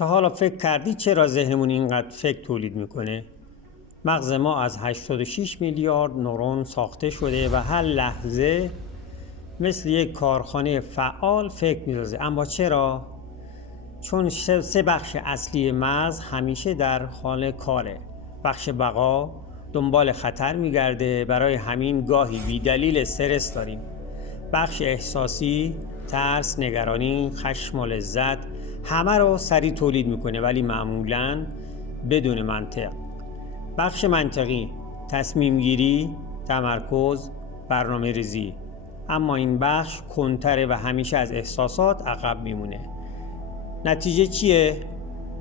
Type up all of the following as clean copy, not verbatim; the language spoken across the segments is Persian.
تا حالا فکر کردی چرا ذهنمون اینقدر فکر تولید میکنه؟ مغز ما از 86 میلیارد نورون ساخته شده و هر لحظه مثل یک کارخانه فعال فکر می‌سازه. اما چرا؟ چون 3 بخش اصلی مغز همیشه در حال کاره. بخش بقا دنبال خطر میگرده، برای همین گاهی بی دلیل استرس داریم. بخش احساسی ترس، نگرانی، خشم و لذت همه رو سریع تولید میکنه، ولی معمولاً بدون منطق. بخش منطقی تصمیم گیری، تمرکز، برنامه ریزی. اما این بخش کنتره و همیشه از احساسات عقب میمونه. نتیجه چیه؟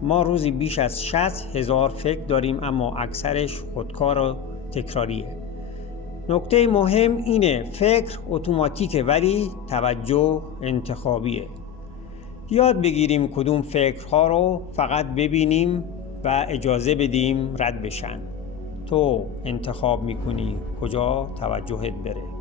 ما روزی بیش از 60,000 فکر داریم، اما اکثرش خودکار و تکراریه. نکته مهم اینه فکر اتوماتیکه ولی توجه انتخابیه. یاد بگیریم کدوم فکرها رو فقط ببینیم و اجازه بدیم رد بشن. تو انتخاب میکنی کجا توجهت بره.